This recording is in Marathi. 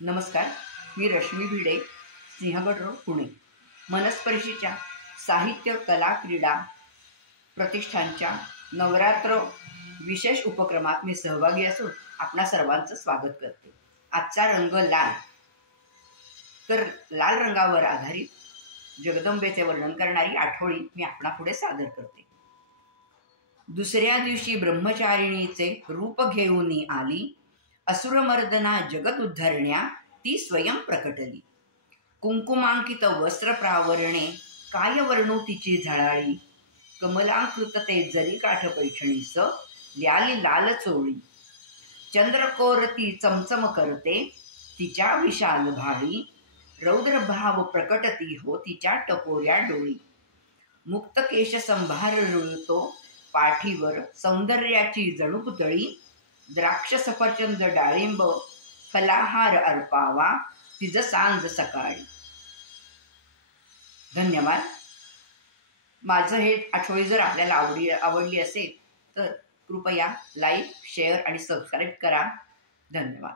नमस्कार, मी रश्मी भिडे, सिंहगड रोड, पुणे. मनस्पर्शीच्या साहित्य कला क्रीडा प्रतिष्ठानच्या नवरात्र विशेष उपक्रमात मी सहभागी असून आपणा सर्वांचं स्वागत करते. आजचा रंग लाल. तर लाल रंगावर आधारित जगदंबेचे वर्णन करणारी आठवणी मी आपणापुढे सादर करते. दुसऱ्या दिवशी ब्रह्मचारिणीचे रूप घेऊन आली, असुरमर्दना जगत उद्धरण्या ती स्वयं प्रकटली. कुंकुमांकित वस्त्र प्रावरणे, काय वर्णू तिची झळाळी. कमलांकृत ते जरी काठ पैठणीस, ल्याली लाल चोळी. चंद्रकोर ती चमचम करते, तिच्या विशाल भाळी. रौद्र भाव प्रकटती हो तिच्या टपोऱ्या डोळी. मुक्त केश संभार रुळतो पाठीवर, सौंदर्याची जणू पुतळी. द्राक्ष सफरचंद डाळिंब फलाहार अर्पावा, तिज सांज सकाळी. धन्यवाद. माझं हे आठवणी जर आपल्याला आवडली असेल तर कृपया लाईक, शेअर आणि सबस्क्राईब करा. धन्यवाद.